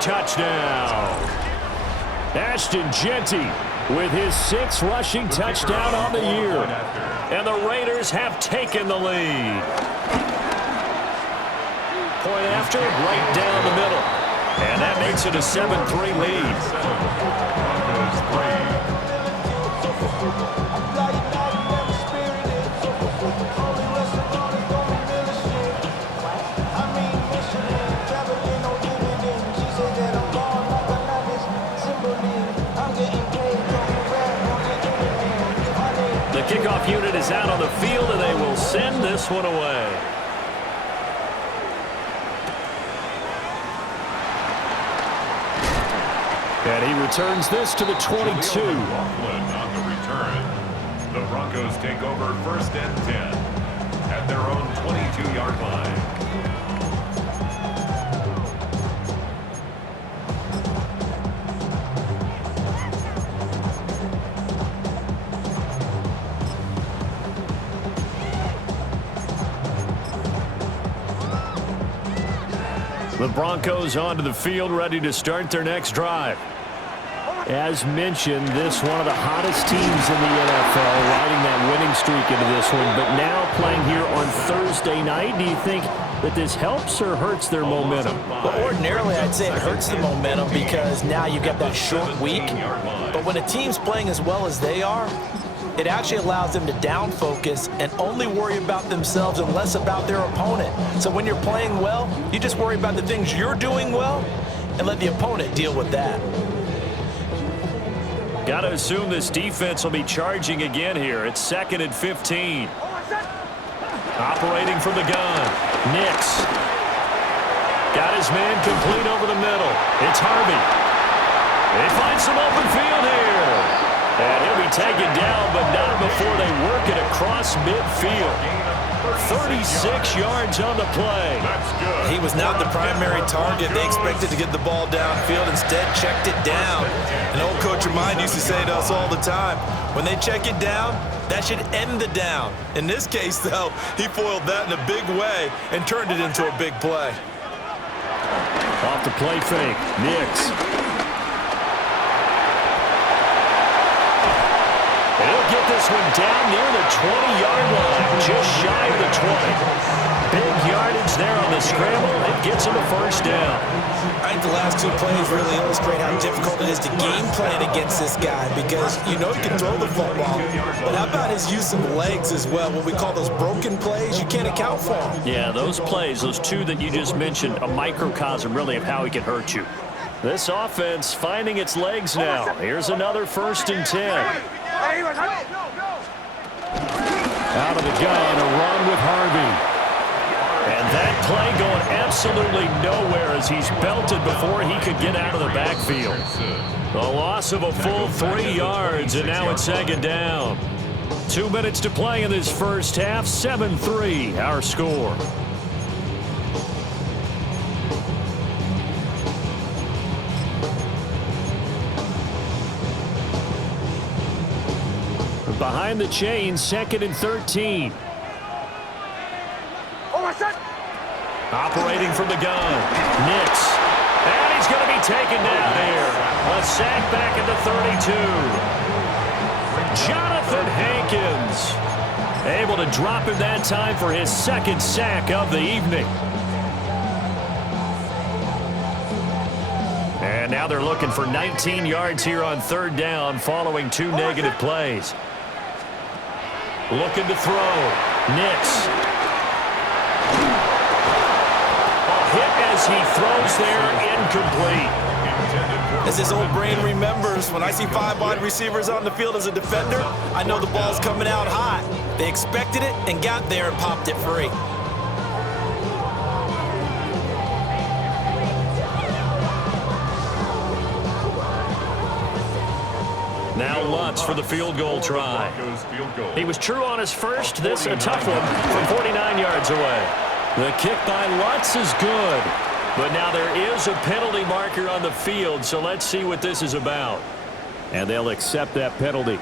touchdown. Ashton Jeanty with his 6th rushing touchdown on the year. And the Raiders have taken the lead. Point after, right down the middle. And that makes it a 7-3 lead. The kickoff unit is out on the field, and they will send this one away. And he returns this to the 22. On the return, the Broncos take over 1st and 10 at their own 22-yard line. The Broncos onto the field, ready to start their next drive. As mentioned, this one of the hottest teams in the NFL, riding that winning streak into this one, but now playing here on Thursday night. Do you think that this helps or hurts their momentum? Well, ordinarily, I'd say it hurts the momentum because now you've got that short week. But when a team's playing as well as they are, it actually allows them to down focus and only worry about themselves and less about their opponent. So when you're playing well, you just worry about the things you're doing well and let the opponent deal with that. Got to assume this defense will be charging again here. It's 2nd and 15. Operating from the gun. Nix. Got his man complete over the middle. It's Harvey. They find some open field here. And he'll be taken down, but not before they work it across midfield. 36 yards on the play. He was not the primary target. They expected to get the ball downfield. Instead, checked it down. An old coach of mine used to say to us all the time, when they check it down, that should end the down. In this case, though, he foiled that in a big way and turned it into a big play. Off the play fake. Nix. He'll get this one down near the 20-yard line, just shy of the 20. Big yardage there on the scramble. It gets him a 1st down. I think the last 2 plays really illustrate how difficult it is to game plan against this guy because you know he can throw the football. But how about his use of legs as well? What we call those broken plays, you can't account for them. Yeah, those plays, those 2 that you just mentioned, a microcosm really of how he can hurt you. This offense finding its legs now. Here's another 1st and 10. Out of the gun, a run with Harvey. And that play going absolutely nowhere as he's belted before he could get out of the backfield. The loss of a full 3 yards, and now it's 2nd down. 2 minutes to play in this first half, 7-3 our score. Behind the chain, 2nd and 13. Operating from the gun. Nix. And he's going to be taken down here. A sack back at the 32. Jonathan Hankins. Able to drop him that time for his 2nd sack of the evening. And now they're looking for 19 yards here on 3rd down following 2 negative plays. Looking to throw. Nix. A hit as he throws there, incomplete. As his old brain remembers, when I see 5 wide receivers on the field as a defender, I know the ball's coming out hot. They expected it and got there and popped it free. Now Lutz for the field goal try. He was true on his first. This a tough one from 49 yards away. The kick by Lutz is good. But now there is a penalty marker on the field, so let's see what this is about. And they'll accept that penalty.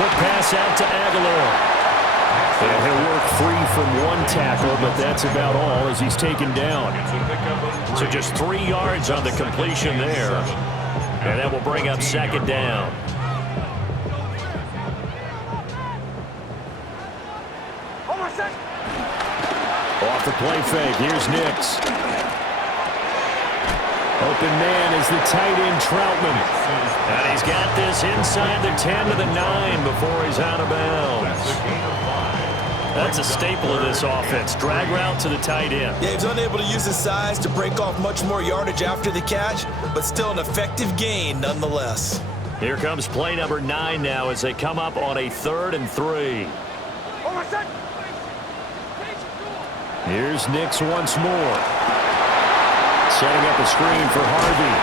quick pass out to Aguilar. And he'll work free from one tackle, but that's about all as he's taken down. So just 3 yards on the completion there. And that will bring up second down. Off the play fake, here's Nix. Open man is the tight end Troutman. And he's got this inside the 10 to the 9 before he's out of bounds. That's a staple of this offense. Drag route to the tight end. Yeah, he's unable to use his size to break off much more yardage after the catch, but still an effective gain nonetheless. Here comes play number 9 now as they come up on a 3rd and 3. Here's Nix once more. Setting up a screen for Harvey.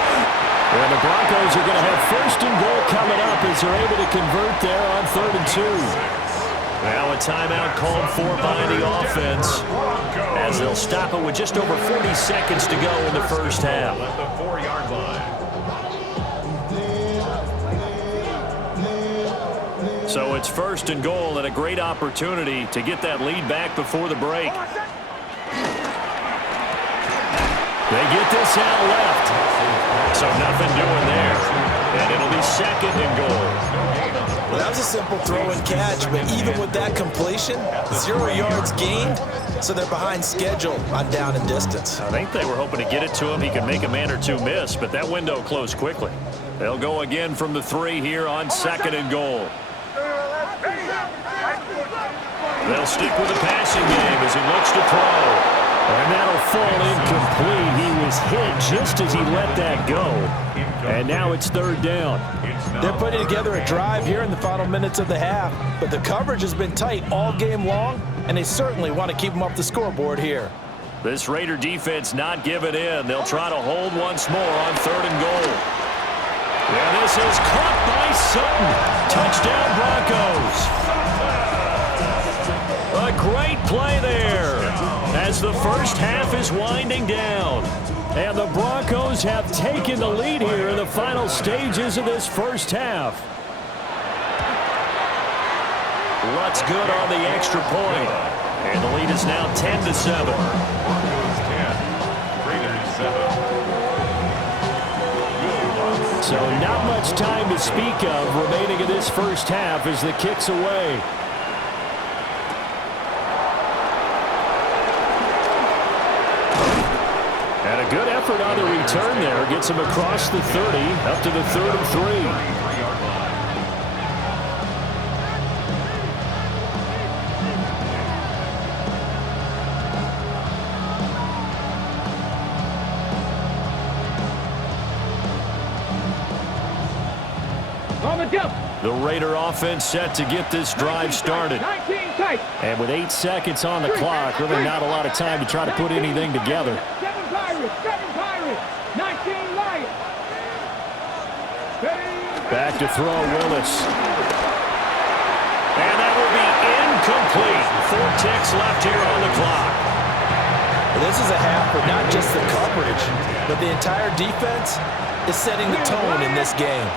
And the Broncos are going to have 1st and goal coming up as they're able to convert there on 3rd and 2. Now a timeout called for by the offense as they'll stop it with just over 40 seconds to go in the first half. At the 4-yard line. So it's 1st and goal and a great opportunity to get that lead back before the break. They get this out left. So nothing doing there. And it'll be 2nd and goal. Well, that was a simple throw and catch, but even with that completion, 0 yards gained, so they're behind schedule on down and distance. I think they were hoping to get it to him. He could make a man or two miss, but that window closed quickly. They'll go again from the 3 here on 2nd and goal. They'll stick with the passing game as he looks to throw. And that'll fall incomplete. He was hit just as he let that go. And now it's 3rd down. They're putting together a drive here in the final minutes of the half, but the coverage has been tight all game long, and they certainly want to keep them up the scoreboard here. This Raider defense not giving in. They'll try to hold once more on 3rd and goal. And this is caught by Sutton. Touchdown Broncos. A great play there as the first half is winding down. And the Broncos have taken the lead here in the final stages of this first half. Lutz good on the extra point. And the lead is now 10-7. Broncos 10, Raiders 7. So not much time to speak of remaining in this first half as the kick's away. And a good effort on the return there. Gets him across the 30, up to the 3rd and 3. On the jump. The Raider offense set to get this drive started. 19 tight. And with 8 seconds on the clock, really not a lot of time to try to put anything together. 7 Pirates, 19 Lions. Back to throw, Willis. And that will be incomplete. 4 ticks left here on the clock. This is a half where not just the coverage, but the entire defense is setting the tone in this game.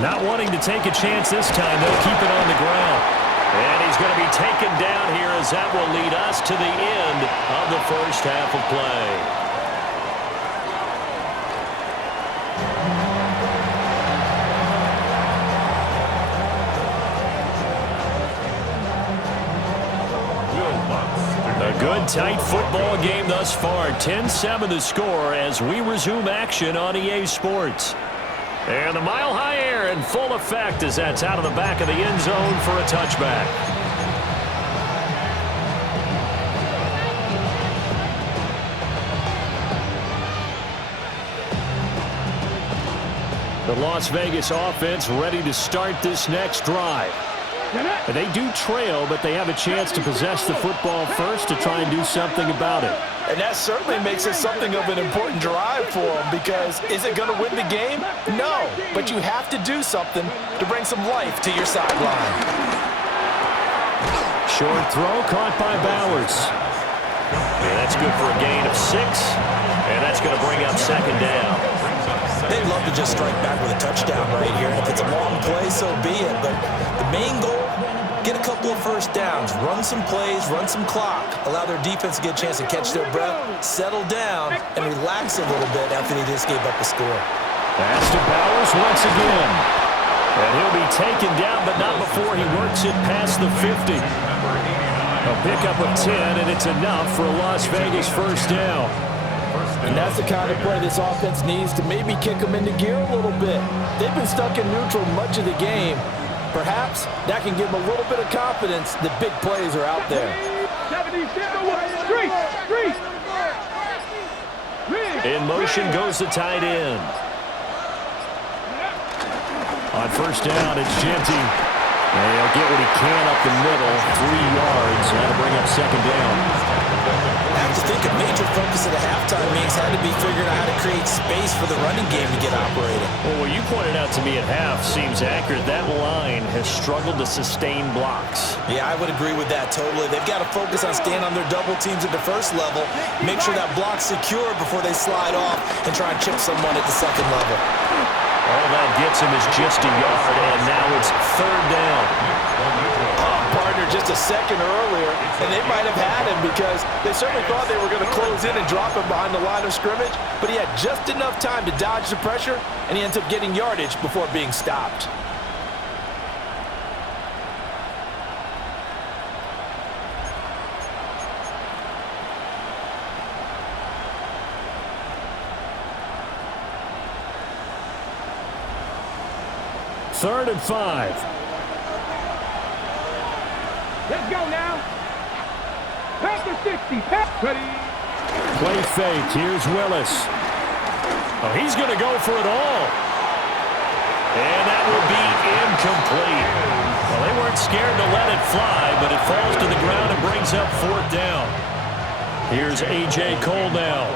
Not wanting to take a chance this time, they'll keep it on the ground. And he's going to be taken down here as that will lead us to the end of the first half of play. A good tight football game thus far. 10-7 the score as we resume action on EA Sports. And the mile-high air in full effect as that's out of the back of the end zone for a touchback. The Las Vegas offense ready to start this next drive. And they do trail, but they have a chance to possess the football first to try and do something about it. And that certainly makes it something of an important drive for them because is it going to win the game? No, but you have to do something to bring some life to your sideline. Short throw caught by Bowers. And that's good for a gain of 6, and that's going to bring up second down. They'd love to just strike back with a touchdown right here. And if it's a long play, so be it. But the main goal, get a couple of first downs, run some plays, run some clock, allow their defense to get a chance to catch their breath, settle down, and relax a little bit after they just gave up a score. Pass to Bowers once again. And he'll be taken down, but not before he works it past the 50. A pickup of 10, and it's enough for a Las Vegas first down. And that's the kind of play this offense needs to maybe kick them into gear a little bit. They've been stuck in neutral much of the game. Perhaps that can give them a little bit of confidence that big plays are out there. In motion goes the tight end. On first down, it's Jeanty. And he'll get what he can up the middle, 3 yards. That'll bring up second down. I have to think a major focus at the halftime meetings had to be figuring out how to create space for the running game to get operating. Well, what you pointed out to me at half seems accurate. That line has struggled to sustain blocks. Yeah, I would agree with that totally. They've got to focus on staying on their double teams at the first level, make sure that block's secure before they slide off and try and chip someone at the second level. All that gets him is just a yard, and now it's third down. Partner just a second earlier, and they might have had him because they certainly thought they were going to close in and drop him behind the line of scrimmage, but he had just enough time to dodge the pressure, and he ends up getting yardage before being stopped. Third and 5. Let's go now. Panther 60. Ready. Play fake. Here's Willis. Oh, he's going to go for it all. And that will be incomplete. Well, they weren't scared to let it fly, but it falls to the ground and brings up fourth down. Here's A.J. Cole now,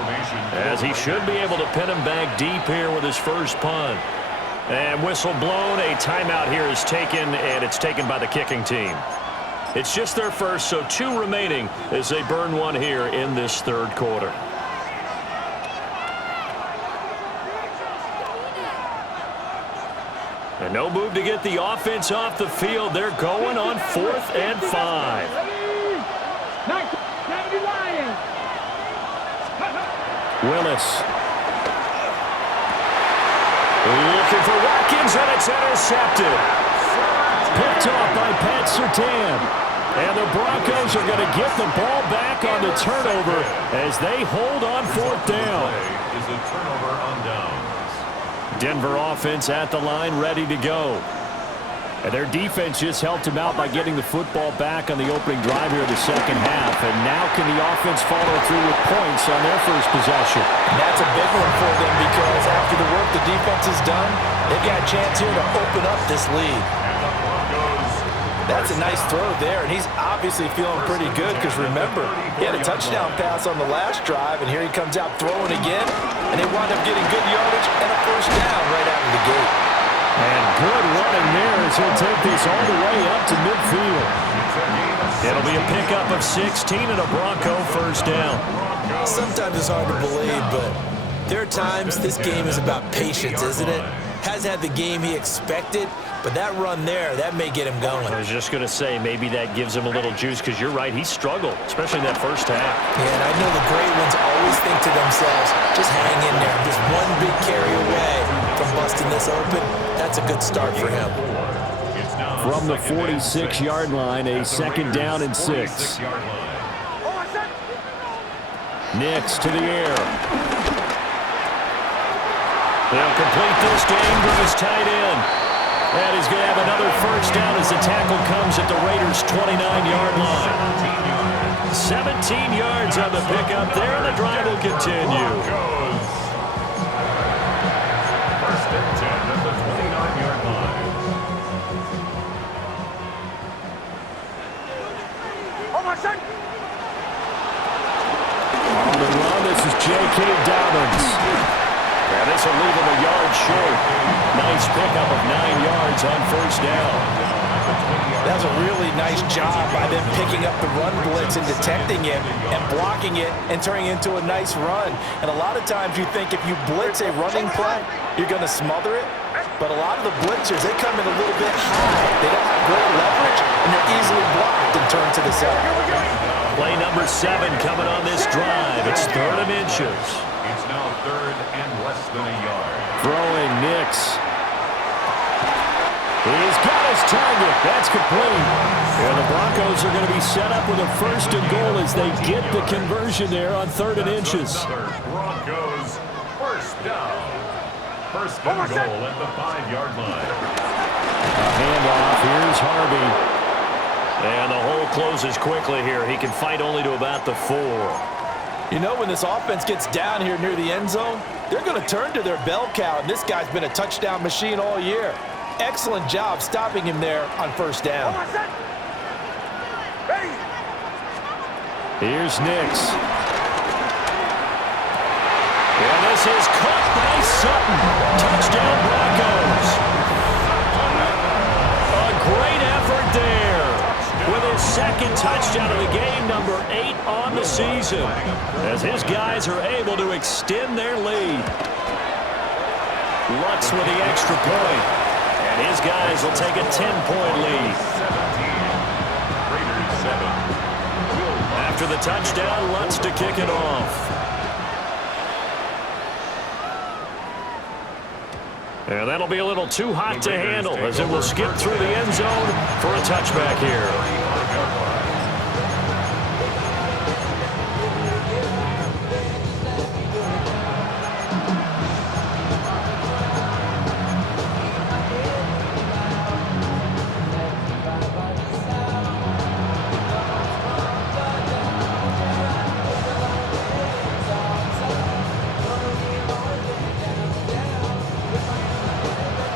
as he should be able to pin him back deep here with his first punt. And whistle blown, a timeout here is taken, and it's taken by the kicking team. It's just their first, so 2 remaining as they burn one here in this third quarter. And no move to get the offense off the field. They're going on 4th and 5. 1970 Lions. Willis. Looking for Watkins, and it's intercepted. Picked off by Pat Surtain. And the Broncos are going to get the ball back on the turnover as they hold on 4th down. Is a turnover on downs. Denver offense at the line, ready to go. And their defense just helped them out by getting the football back on the opening drive here in the second half. And now can the offense follow through with points on their first possession? And that's a big one for them because after the work the defense has done, they've got a chance here to open up this lead. That's a nice throw there, and he's obviously feeling pretty good because remember, he had a touchdown pass on the last drive, and here he comes out throwing again, and they wind up getting good yardage and a first down right out of the gate. And good running there as he'll take this all the way up to midfield. It'll be a pickup of 16 and a Bronco first down. Sometimes it's hard to believe, but there are times this game is about patience, isn't it? Hasn't had the game he expected, but that run there, that may get him going. I was just going to say, maybe that gives him a little juice because you're right, he struggled, especially in that first half. Yeah, and I know the great ones always think to themselves, just hang in there. Just one big carry away from busting this open. That's a good start for him. From the 46-yard line, a second down and 6. Nix to the air. They'll complete this to Ingram's tight end. And he's going to have another first down as the tackle comes at the Raiders' 29-yard line. 17 yards on the pickup there, and the drive will continue. First and 10 at the 29-yard line. On the run, this is J.K. Dobbins. And this will leave him a yard short. Nice pickup of 9 yards on first down. That was a really nice job by them picking up the run blitz and detecting it and blocking it and turning it into a nice run. And a lot of times you think if you blitz a running play, you're going to smother it. But a lot of the blitzers, they come in a little bit high. They don't have great leverage, and they're easily blocked and turned to the side. Play number 7 coming on this drive. It's 3rd and inches. It's now 3rd and less than a yard. Throwing Nix. He's got his target. That's complete. And the Broncos are going to be set up with a 1st and goal as they get the conversion there on 3rd and inches. Another Broncos 1st down. 1st and goal at the 5-yard line. A handoff. Here's Harvey. And the hole closes quickly here. He can fight only to about the 4. You know, when this offense gets down here near the end zone, they're going to turn to their bell cow, and this guy's been a touchdown machine all year. Excellent job stopping him there on 1st down. Here's Nix. And this is caught by Sutton. Touchdown Broncos. A great effort there. With his 2nd touchdown of the game, number 8 on the season. As his guys are able to extend their lead. Lutz with the extra point. And his guys will take a 10-point lead. 17. Raiders 7. After the touchdown, Lutz to kick it off. And that'll be a little too hot to handle as it will skip through the end zone for a touchback here.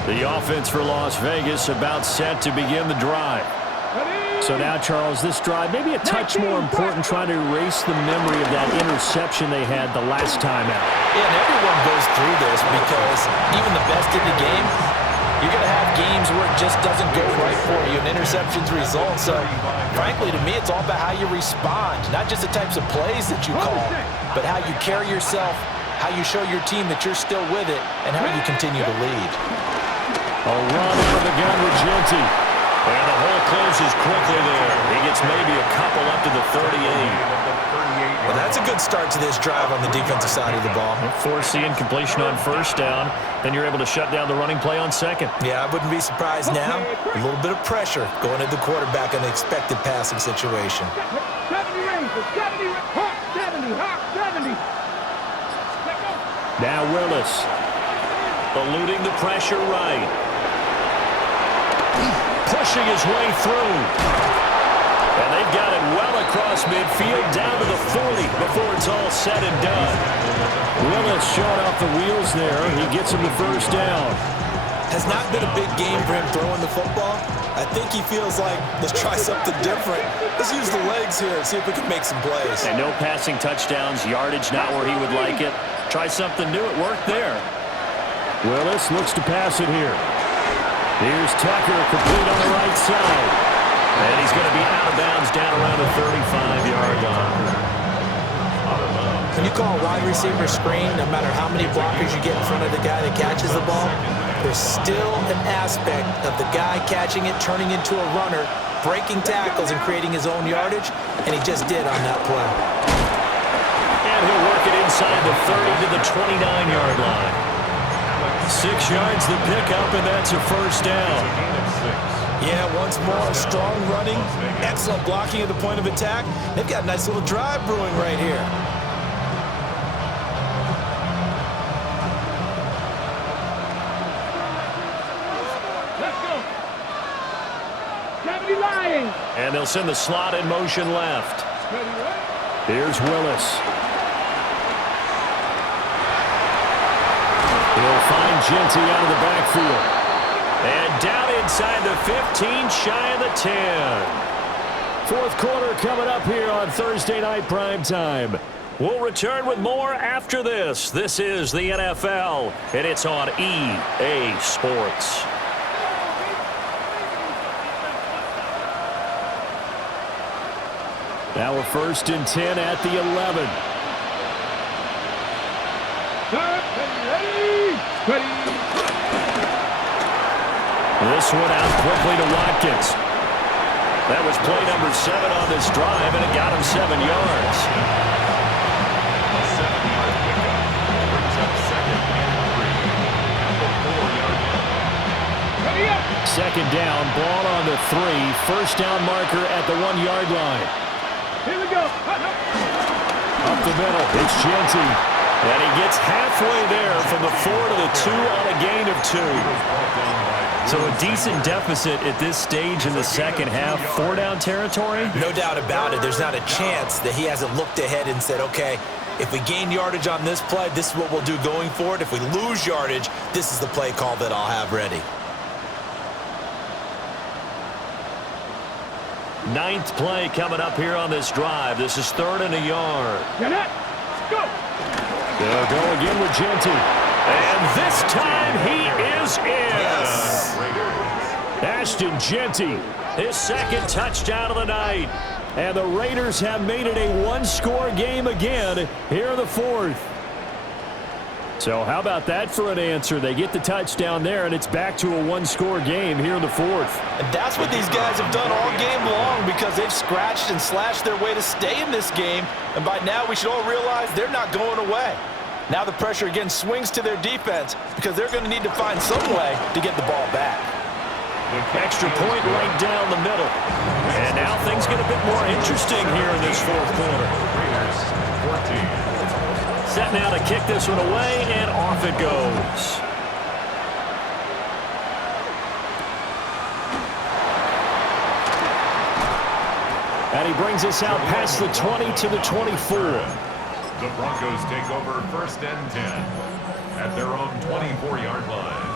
The offense for Las Vegas about set to begin the drive. So now, Charles, this drive maybe a touch more important, trying to erase the memory of that interception they had the last time out. Yeah, and everyone goes through this because even the best in the game, you're going to have games where it just doesn't go right for you, and interceptions result. So, frankly, to me, it's all about how you respond, not just the types of plays that you call, but how you carry yourself, how you show your team that you're still with it, and how you continue to lead. A run out of the gun with Genty. And the hole closes quickly there. He gets maybe a couple up to the 38. Well, that's a good start to this drive on the defensive side of the ball. Force the incompletion on 1st down. Then you're able to shut down the running play on 2nd. Yeah, I wouldn't be surprised now. A little bit of pressure going at the quarterback in the expected passing situation. 70 Rangers, 70, Hawk 70, Hawk 70. Now Willis. Eluding the pressure right. Pushing his way through. And they've got it well across midfield, down to the 40 before it's all said and done. Willis showing off the wheels there. He gets him the 1st down. Has not been a big game for him throwing the football. I think he feels like, let's try something different. Let's use the legs here and see if we can make some plays. And no passing touchdowns, yardage not where he would like it. Try something new. It worked there. Willis looks to pass it here. Here's Tucker, complete on the right side. And he's going to be out of bounds down around the 35-yard line. When you call a wide receiver screen, no matter how many blockers you get in front of the guy that catches the ball, there's still an aspect of the guy catching it, turning into a runner, breaking tackles and creating his own yardage, and he just did on that play. And he'll work it inside the 30 to the 29-yard line. 6 yards the pickup, and that's a 1st down. Yeah, once more, strong running, excellent blocking at the point of attack. They've got a nice little drive brewing right here. Let's go. 70 Lions. And they'll send the slot in motion left. Here's Willis. He'll find Genty out of the backfield. And down inside the 15, shy of the 10. 4th quarter coming up here on Thursday Night Primetime. We'll return with more after this. This is the NFL, and it's on EA Sports. Now we're 1st and 10 at the 11. Ready. This one out quickly to Watkins. That was play number 7 on this drive, and it got him 7 yards. A 7-yard pickup brings up 2nd and 3 at the 4-yard line. Ready up. 2nd down, ball on the 3. 1st down marker at the 1-yard line. Here we go. Up the middle, it's Jeanty. And he gets halfway there from the 4 to the 2 on a gain of 2. So a decent deficit at this stage in the second half. 4-down territory? No doubt about it. There's not a chance that he hasn't looked ahead and said, okay, if we gain yardage on this play, this is what we'll do going forward. If we lose yardage, this is the play call that I'll have ready. 9th play coming up here on this drive. This is 3rd and a yard. Get it. Go. They'll go again with Jeanty. And this time he is in. Yes. Ashton Jeanty, his 2nd touchdown of the night. And the Raiders have made it a 1-score game again here in the 4th. So how about that for an answer? They get the touchdown there, and it's back to a 1-score game here in the 4th. And that's what these guys have done all game long because they've scratched and slashed their way to stay in this game. And by now we should all realize they're not going away. Now the pressure again swings to their defense because they're going to need to find some way to get the ball back. Extra point right down the middle. And now things get a bit more interesting here in this 4th quarter. Raiders 14. Set now to kick this one away, and off it goes. And he brings us out past the 20 to the 24. The Broncos take over 1st and 10 at their own 24-yard line.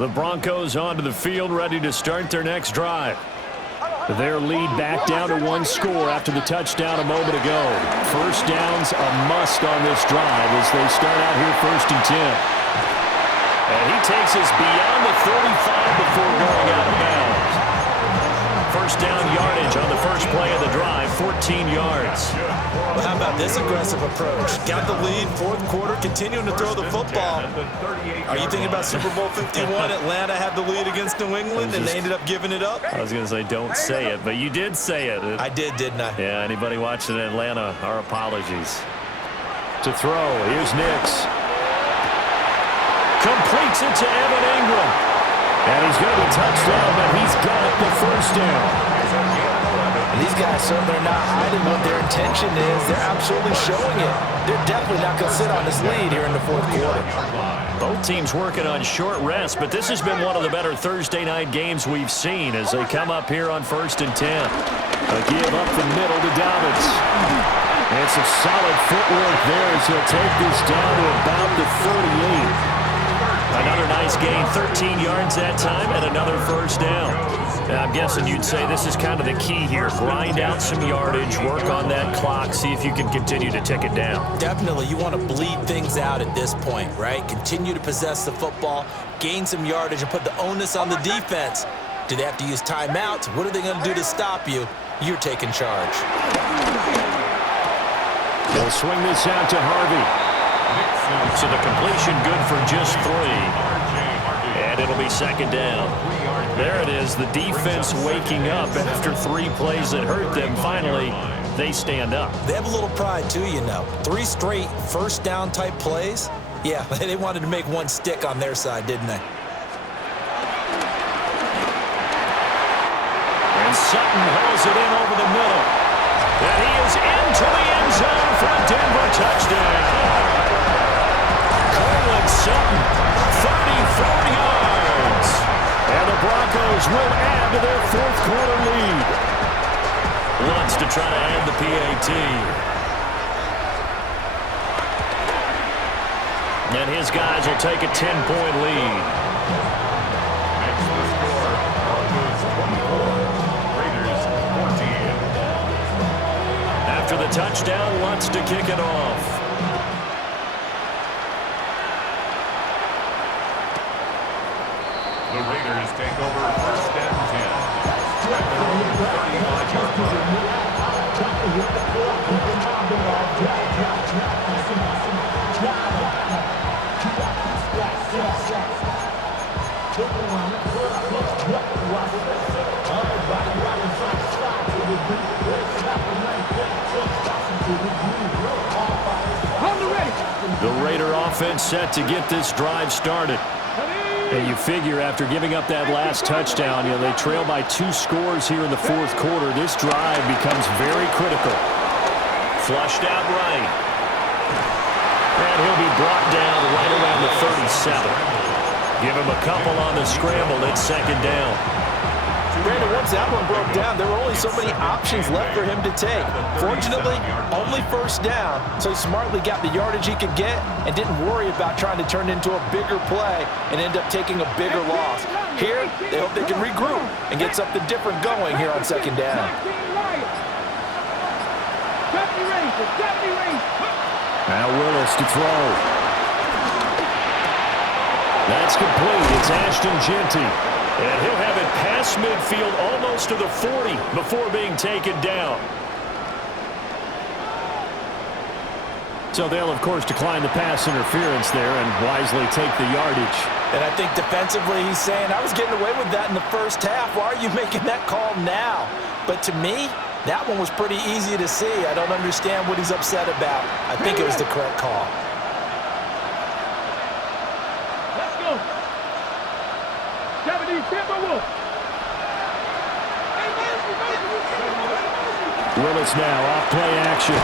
The Broncos onto the field, ready to start their next drive. Their lead back down to 1 score after the touchdown a moment ago. 1st down's a must on this drive as they start out here 1st and 10. And he takes us beyond the 35 before going out of bounds. 1st down yardage on the first play of the drive, 14 yards. Well, how about this aggressive approach? Got the lead, 4th quarter, continuing to throw the football. Are you thinking about Super Bowl 51? Atlanta had the lead against New England, and they ended up giving it up? I was going to say don't say it, but you did say it. I did, didn't I? Yeah, anybody watching Atlanta, our apologies. To throw, here's Nix. Completes it to Evan Ingram. And he's going to be touchdown, but he's got the 1st down. These guys certainly are not hiding what their intention is. They're absolutely showing it. They're definitely not going to sit on this lead here in the 4th quarter. Both teams working on short rest, but this has been one of the better Thursday night games we've seen as they come up here on 1st and 10. A give up the middle to Dobbins. And some solid footwork there as he'll take this down to about the 38. Another nice gain, 13 yards that time, and another 1st down. Now, I'm guessing you'd say this is kind of the key here. Grind out some yardage, work on that clock, see if you can continue to tick it down. Definitely, you want to bleed things out at this point, right? Continue to possess the football, gain some yardage, and put the onus on the defense. Do they have to use timeouts? What are they going to do to stop you? You're taking charge. They'll swing this out to Harvey. So the completion good for just 3. And it'll be 2nd down. There it is, the defense waking up after 3 plays that hurt them. Finally, they stand up. They have a little pride too, you know. 3 straight 1st down type plays. Yeah, they wanted to make one stick on their side, didn't they? And Sutton hauls it in over the middle. And he is into the end zone for a Denver touchdown. Courtland Sutton, 34 yards. And the Broncos will add to their 4th quarter lead. Wants to try to add the PAT. And his guys will take a 10-point lead. Next to the score, Broncos 24, Raiders 14. After the touchdown, wants to kick it off. The Raiders take over first and 10 at their own 35-yard line. The Raider offense set to get this drive started. And you figure after giving up that last touchdown, they trail by 2 scores here in the fourth quarter. This drive becomes very critical. Flushed out right. And he'll be brought down right around the 37. Give him a couple on the scramble. It's second down. Brandon, once that one broke down, there were only so many options left for him to take. Fortunately, only first down, so he smartly got the yardage he could get and didn't worry about trying to turn it into a bigger play and end up taking a bigger loss. Here, they hope they can regroup and get something different going here on second down. Now Willis to throw. That's complete. It's Ashton Jeanty. And he'll have it past midfield almost to the 40 before being taken down. So they'll, of course, decline the pass interference there and wisely take the yardage. And I think defensively he's saying, I was getting away with that in the first half. Why are you making that call now? But to me, that one was pretty easy to see. I don't understand what he's upset about. I think it was the correct call. Willis now off play action.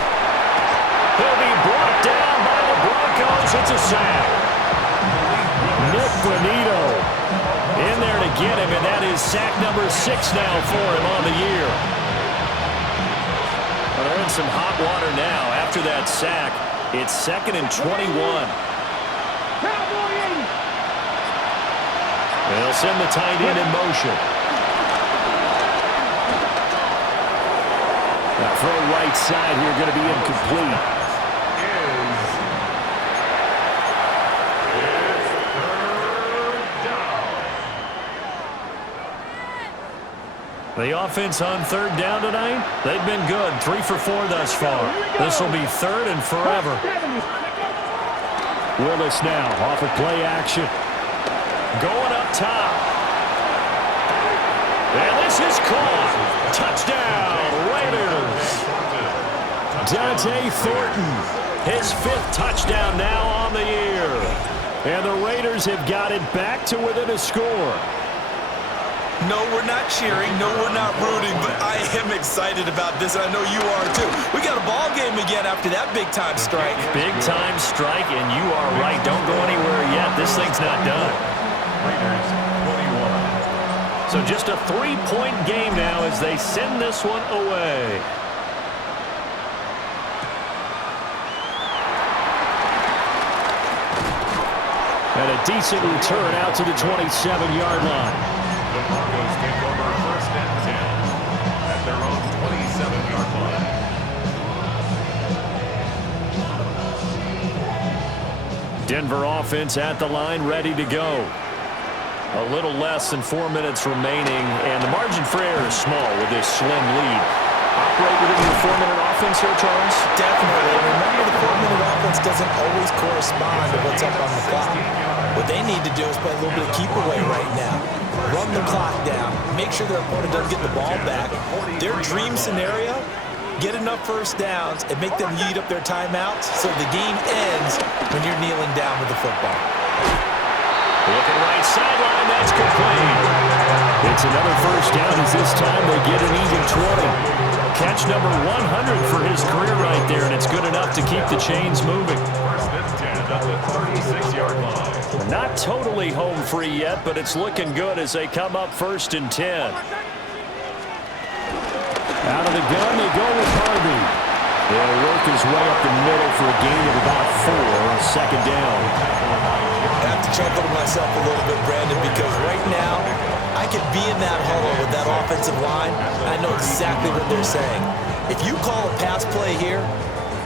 He'll be brought down by the Broncos. It's a sack. Nick Bonito in there to get him, and that is sack number 6 now for him on the year. Well, they're in some hot water now after that sack. It's 2nd and 21. They'll send the tight end in motion. Now throw right side here, going to be incomplete. The offense on third down tonight, they've been good. 3 for 4 thus far. This will be 3rd and forever. Willis now off of play action. Going up top. And this is caught. Touchdown, Raiders. Dante Thornton, his 5th touchdown now on the year. And the Raiders have got it back to within a score. No, we're not cheering. No, we're not rooting. But I am excited about this, and I know you are too. We got a ball game again after that big-time strike. Big-time strike, and you are right. Don't go anywhere yet. This thing's not done. Raiders 21. So just a 3-point game now as they send this one away. And a decent return out to the 27-yard line. The Broncos take over first and 10 at their own 27-yard line. Denver offense at the line, ready to go. A little less than 4 minutes remaining, and the margin for error is small with this slim lead. Operate within your 4-minute offense here, Charles? Definitely. Remember, the 4-minute offense doesn't always correspond to what's up on the clock. What they need to do is play a little bit of keep away right now. Run the clock down. Make sure their opponent doesn't get the ball back. Their dream scenario, get enough first downs and make them lead up their timeouts so the game ends when you're kneeling down with the football. Looking right sideline, that's complete. It's another first down as this time they get an even 20. Catch number 100 for his career right there, and it's good enough to keep the chains moving. First and 10 at the 36-yard line. Not totally home free yet, but it's looking good as they come up first and 10. Out of the gun, they go with Harvey. He'll work his way up the middle for a gain of about 4, second down. I have to chuckle to myself a little bit, Brandon, because right now I could be in that huddle with that offensive line, and I know exactly what they're saying. If you call a pass play here,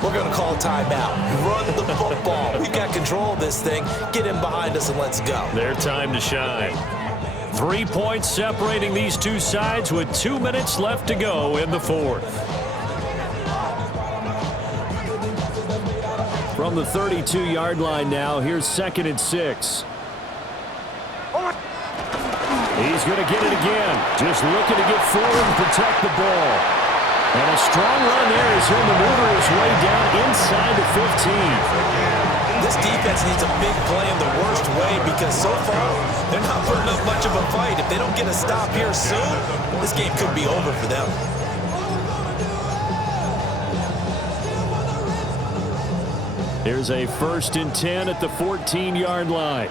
we're going to call timeout. Run the football. We've got control of this thing. Get in behind us and let's go. Their time to shine. 3 points separating these two sides with 2 minutes left to go in the fourth. From the 32-yard line now, here's 2nd and 6. He's going to get it again. Just looking to get forward and protect the ball. And a strong run there as he'll maneuver his way down inside the 15. This defense needs a big play in the worst way because so far, they're not putting up much of a fight. If they don't get a stop here soon, this game could be over for them. Here's a 1st and 10 at the 14-yard line.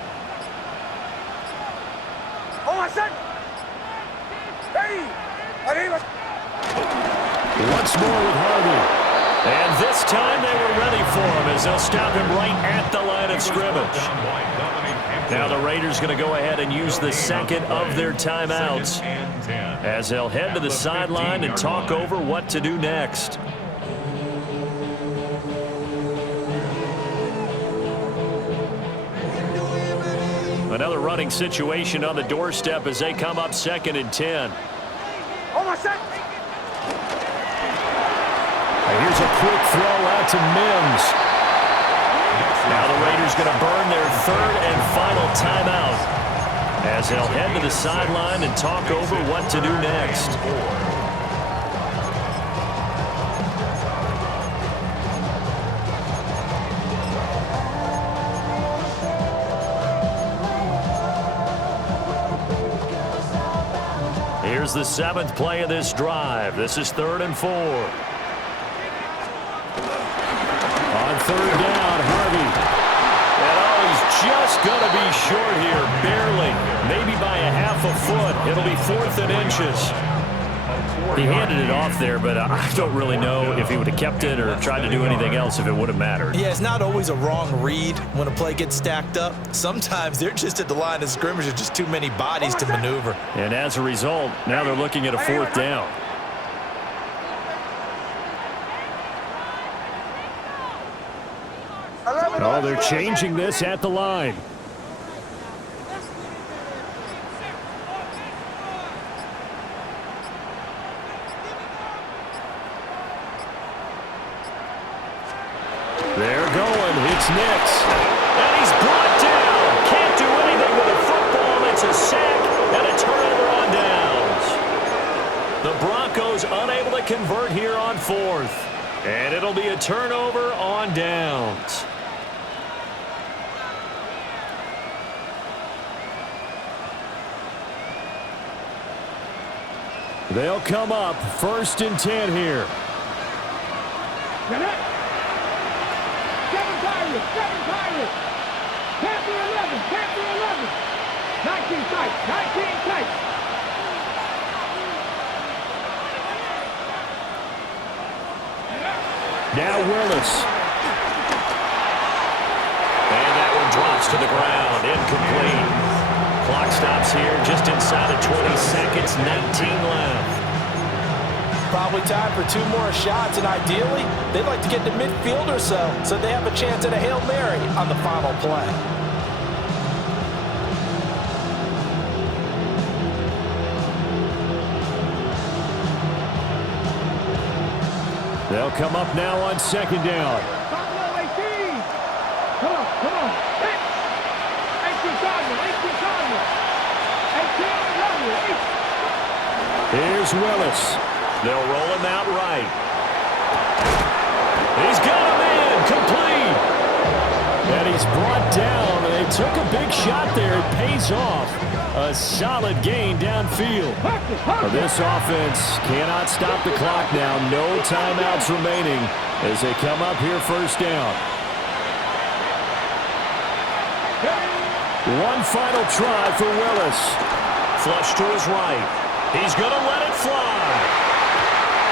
Once more with Harvey. And this time they were ready for him as they'll stop him right at the line of scrimmage. Now the Raiders going to go ahead and use the second of their timeouts as they'll head to the sideline and talk over what to do next. Another running situation on the doorstep as they come up 2nd and 10. Here's a quick throw out to Mims. Now the Raiders going to burn their 3rd and final timeout as they'll head to the sideline and talk over what to do next. Here's the 7th play of this drive. This is 3rd and 4. On 3rd down, Harvey. And he's just going to be short here, barely. Maybe by a half a foot. It'll be 4th and inches. He handed it off there, but I don't really know if he would have kept it or tried to do anything else if it would have mattered. Yeah, it's not always a wrong read when a play gets stacked up. Sometimes they're just at the line of scrimmage. There's just too many bodies to maneuver. And as a result, now they're looking at a 4th down. Oh, they're changing this at the line. They're going. It's Nix. And he's brought down. Can't do anything with a football. It's a sack and a turnover on downs. The Broncos unable to convert here on 4th. And it'll be a turnover on downs. They'll come up 1st and 10 here. 7 Pirates, 7 Pirates. Panther 11, Panther 11. 19 tight, 19 tight. Now Willis. And that one drops to the ground. Incomplete. Clock stops here just inside of 20 seconds. 19 left. Probably time for 2 more shots, and ideally, they'd like to get to midfield or so they have a chance at a Hail Mary on the final play. They'll come up now on 2nd down. Buffalo 18. Come on. 18 Cardinal, 18 Cardinal. 18 Here's Willis. They'll roll him out right. He's got him in. Complete. And he's brought down. They took a big shot there. It pays off. A solid gain downfield. This offense cannot stop the clock now. No timeouts remaining as they come up here 1st down. One final try for Willis. Flush to his right. He's going to let it fly.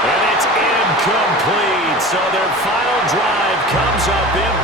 And it's incomplete. So their final drive comes up empty.